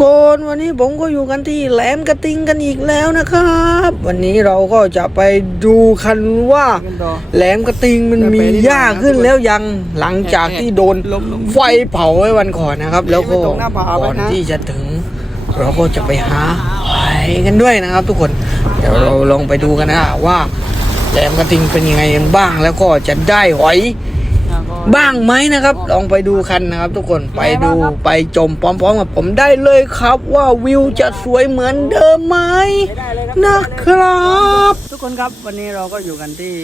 คนวันนี้ผมก็อยู่กันที่แหลมกระติงกันอีกแล้วนะครับ วันนี้เราก็จะไปดูกันว่า แหลมกระติงมันมีหญ้าขึ้นแล้วยังหลังจากที่โดนไฟเผาไว้วันก่อนนะครับ แล้วก็ก่อนที่จะถึง เราก็จะไปหาหอยกันด้วยนะครับ ทุกคนเดี๋ยวเราลองไปดูกันนะว่าแหลมกระติงเป็นยังไงกันบ้างแล้วก็จะได้หอย บ้างไหมนะครับ ลองไปดูกันนะครับ ทุกคนไปดูไปจมพร้อมๆกับผมได้เลยครับว่าวิวจะสวยเหมือนเดิมไหมนะครับ ทุกคนครับวันนี้เราก็อยู่กันที่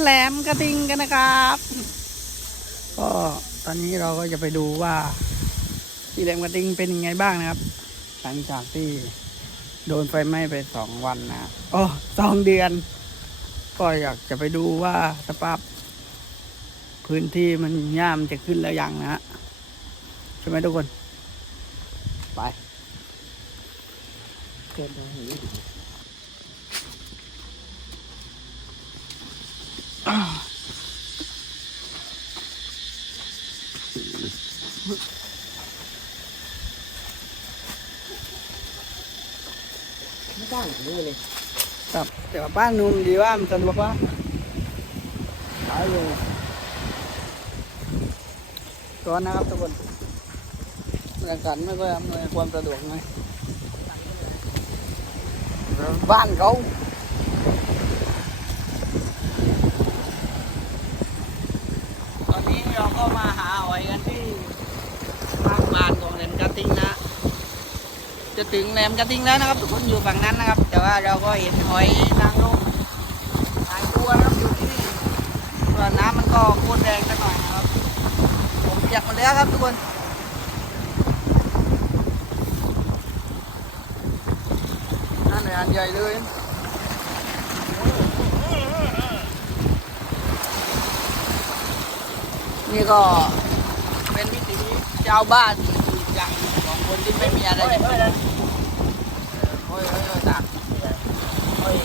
แหลมกระติงกันนะครับก็ตอนนี้เราก็จะไปดูว่าที่แหลมกระติงเป็นยังไงบ้างนะครับ หลังจากที่โดนไฟไหม้ไปสองวันนะโอ้สองเดือน ก็อยากจะไปดูว่าสภาพ พื้นที่มันย่ามนจะขึ้นแล้วยังนะฮะใช่ไหมทุกคน ไปเกินไปหูอ้าวครับแต่ว่าบ้านนุ่มดีว่ามันสะดวกว่าขายอยู่ ร้อนนะครับทุกคนบรรยากาศไม่ค่อยอำนวยความสะดวกไงบ้านเขาตอนนี้เราก็มาหาหอยกันที่ข้างบ้านของแหลมกระติงนะ จะถึงแหลมกระติงแล้วนะครับทุกคนอยู่ฝั่งนั้นนะครับ แต่ว่าเราก็เห็นหอยนางรมหลายตัวนะครับอยู่ที่นี่ส่วนน้ำมันก็โคตรแรงสักหน่อยนะครับ ปียกหมดแล้วครับทุกคนนั่นเลยอันใหญ่เลยนี่ก็เป็นวิถีชาวบ้านอย่างของคนที่ไม่มีอะไรจะกินโอ้ยโอ้ยโอ้ยตักโอ้ย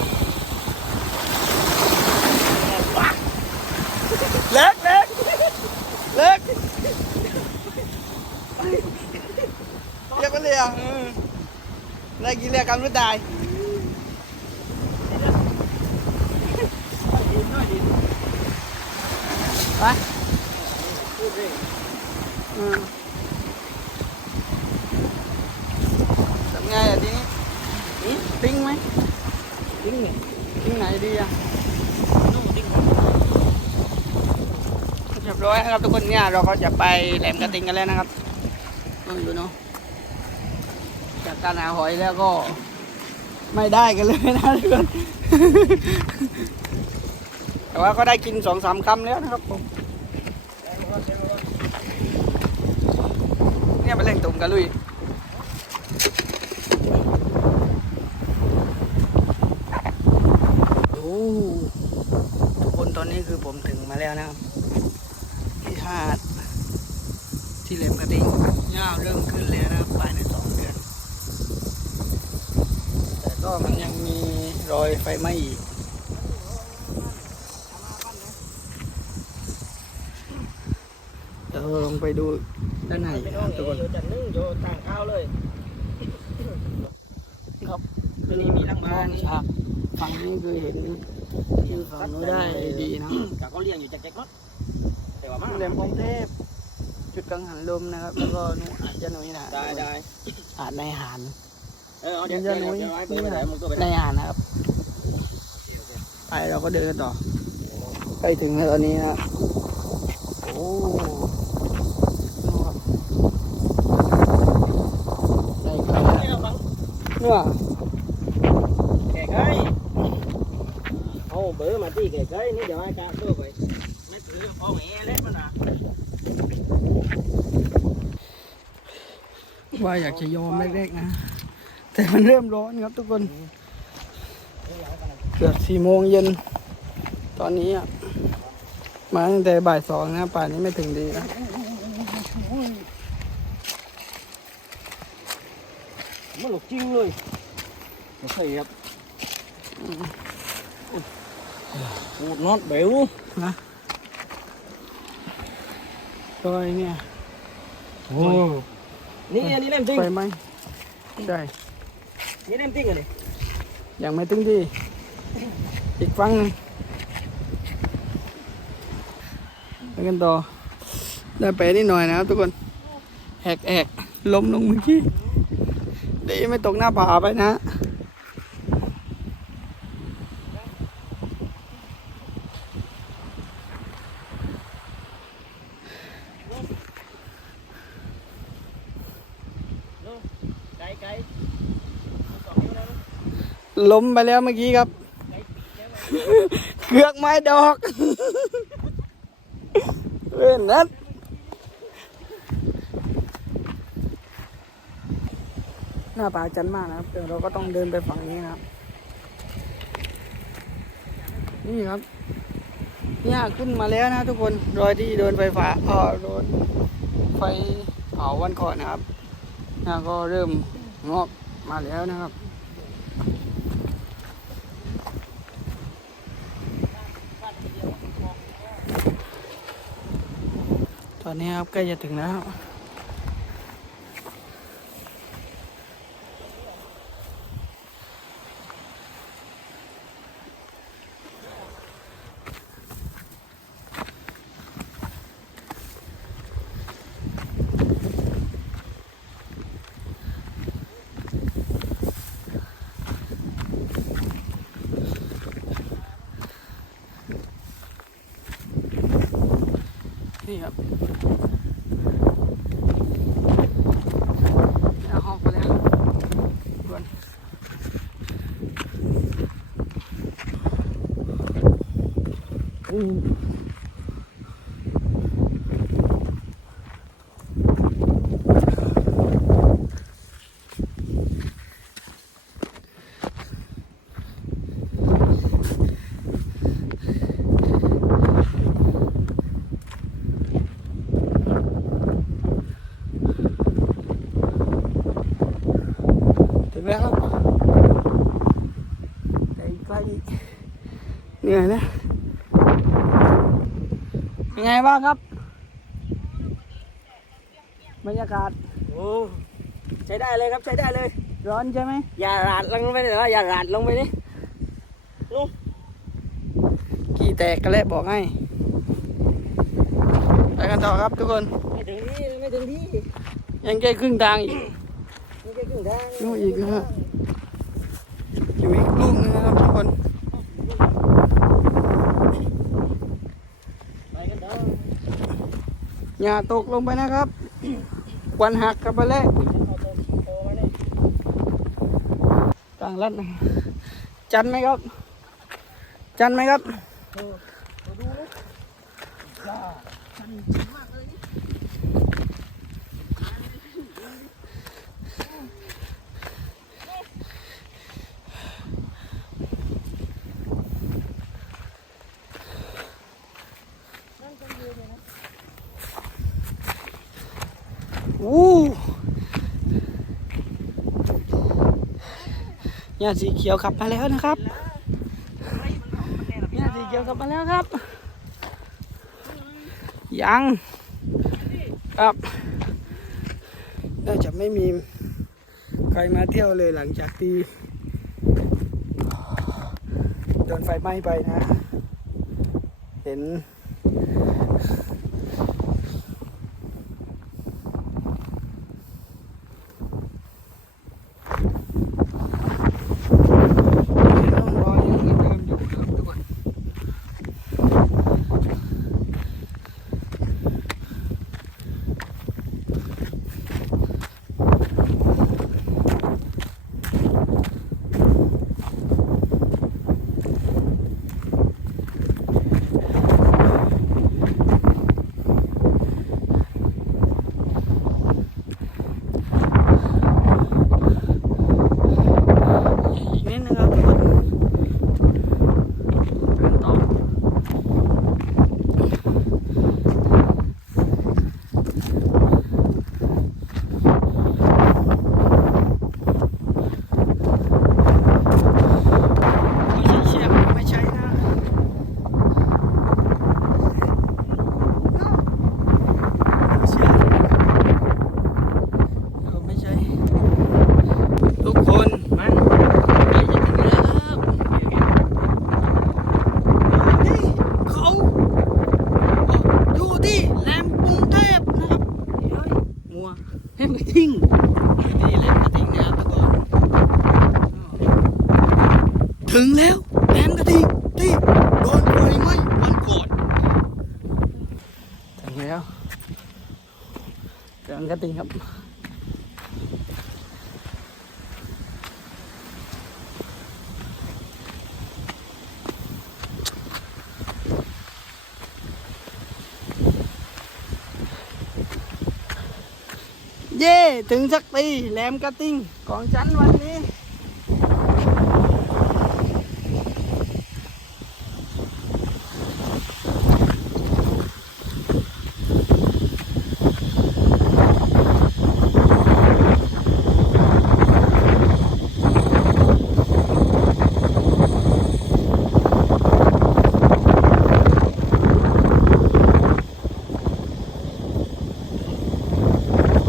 เล็กเล็กเล็ก เรียกว่าเรียกอืมได้กินเรียกกันไม่ตายไปอืมทำไงอะทีนี้หืมทิ้งไหมทิ้งไหนทิ้งไหนดีอะเรียบร้อยนะครับทุกคนเนี่ยเราก็จะไปแหลมกระติงกันแล้วนะครับ นู่นอยู่เนาะจากการหาหอยแล้วก็ไม่ได้กันเลยนะทุกคนแต่ว่าก็ได้กินสองสามคำแล้วนะครับผมเนี่ยไปเล่นตุ่มกันลุยโอ้ทุกคนตอนนี้คือผมถึงมาแล้วนะครับ ที่หาด ที่เหลมกระดิ่งหญ้าเริ่มขึ้นแล้วนะครับภายในสองเดือน แต่ก็มันยังมีรอย ไฟไหม้อีกเดี๋ยวเราลงไปดูด้านในนะครับทุกคนจันนึ่งโยทางข้าวเลยครับตัวนี้มีรังมบ้าอนงฉากฝั่งนี้คือเห็นวิวฝั่งนู้นได้ดีนะกับเขาเลี้ยงอยู่จากแจ็ครถแต่ว่ามาเหลมกรุงเทพจุดกังหันลมนะครับ แล้วก็นู่นอาจจะนุ้ยนะได้ได้หาดในหานเออเอาเดี๋ยวเดี๋ยวเดี๋ยวเดี๋ยวไว้ไปไหนมึงตัวไปไหในนหานนะครับ ไปเราก็เดินกันต่อใกล้ถึงแล้วตอนนี้นะโอ้ได้ไกลแล้วเนื้อแก่ไก่เอาเบอร์มาตีแก่ไก่นี่เดี๋ยวไอ้กาตัวไปไม่ถือเอาแหเล็กมันนะว่าอยากจะยอมแรกๆนะ แต่มันเริ่มร้อนครับทุกคน เกือบสี่โมงเย็น ตอนนี้อะ มาตั้งแต่บ่ายสองนะป่านนี้ไม่ถึงดีนะมันหลุกจริงเลยโอเคครับปูดน็อตเบลนะก็ไอ้เนี่ย โอ้นี่อันนี้เล่มจริงไฟไหมใช่นี่เล่มจริงเหรอเนี่ยยังไม่ถึงที่ อีกฝั่งหนึงไปกันต่อ ได้ไปนิดหน่อยนะครับทุกคนแหกแหกล้มลงเมื่อกี้ดีไม่ตกหน้าผาไปนะไกลไกลล้มไปแล้วเมื่อกี้ครับ เกือกไม้ดอก เล่นนัดหน้าป่าจันมากนะครับ เดี๋ยวเราก็ต้องเดินไปฝั่งนี้นะครับ นี่ครับเนี่ยขึ้นมาแล้วนะทุกคนรอยที่โดนไฟฟ้าเออโดนไฟเผาวันก่อนนะครับเนี่ยก็เริ่มงอกมาแล้วนะครับ อนนี้ครับใกล้จะถึงแล้ว นี่ครับเอาห้องไปแล้วด่วนอืมถึงแล้วครับแต่อีกไกลอีก เหนื่อยนะเป็นไงบ้างครับ บรรยากาศโอ้ใช้ได้เลยครับใช้ได้เลย ร้อนใช่ไหมอย่าราดลงไปเลยนะอย่าราดลงไปนี่ลุงกี่แตกกันแล้วบอกให้ไปกันต่อครับทุกคน ไม่ถึงที่ไม่ถึงที่ยังแค่ครึ่งทางอีกนี่แค่ครึ่งทางนู่นอีกนะฮะ อยู่อีกลูกนึงนะครับทุกคน ไปกันเด้อ อย่าตกลงไปนะครับควันหักกันไปแล้วเอาตัวโตมาเนี่ยกลางรัดนะจันไหมครับ จันไหมครับ โตตัวดูลูกจ้าชันมากเลยนี่ อู้ยาสีเขียวขับมาแล้วนะครับยาสีเขียวขับมาแล้วครับ ยังครับน่าจะไม่มีใครมาเที่ยวเลยหลังจากที่โดนไฟไหม้ไปนะ เห็นร่องรอยยังเหมือนเดิมอยู่ครับทุกคน เทิงนี่แหลมกระทิงนะครับทุกคนถึงแล้วแหลมกระทิงที่โดนไฟไหม้วันก่อนถึงแล้วแหลมกระทิงครับ เย่ ถึงสักทีแหลมกระติงของฉันวันนี้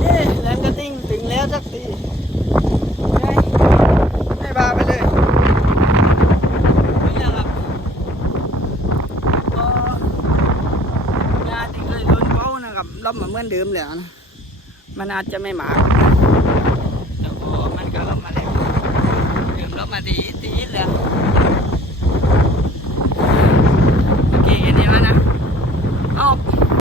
เย้แหลมกระติงถึงแล้วสักทีไงให้พาไปเลยนี่แหละครับก็งานที่เคยโดนเขานะครับรับมาเหมือน เดิมแล้วนะ มันอาจจะไม่หมา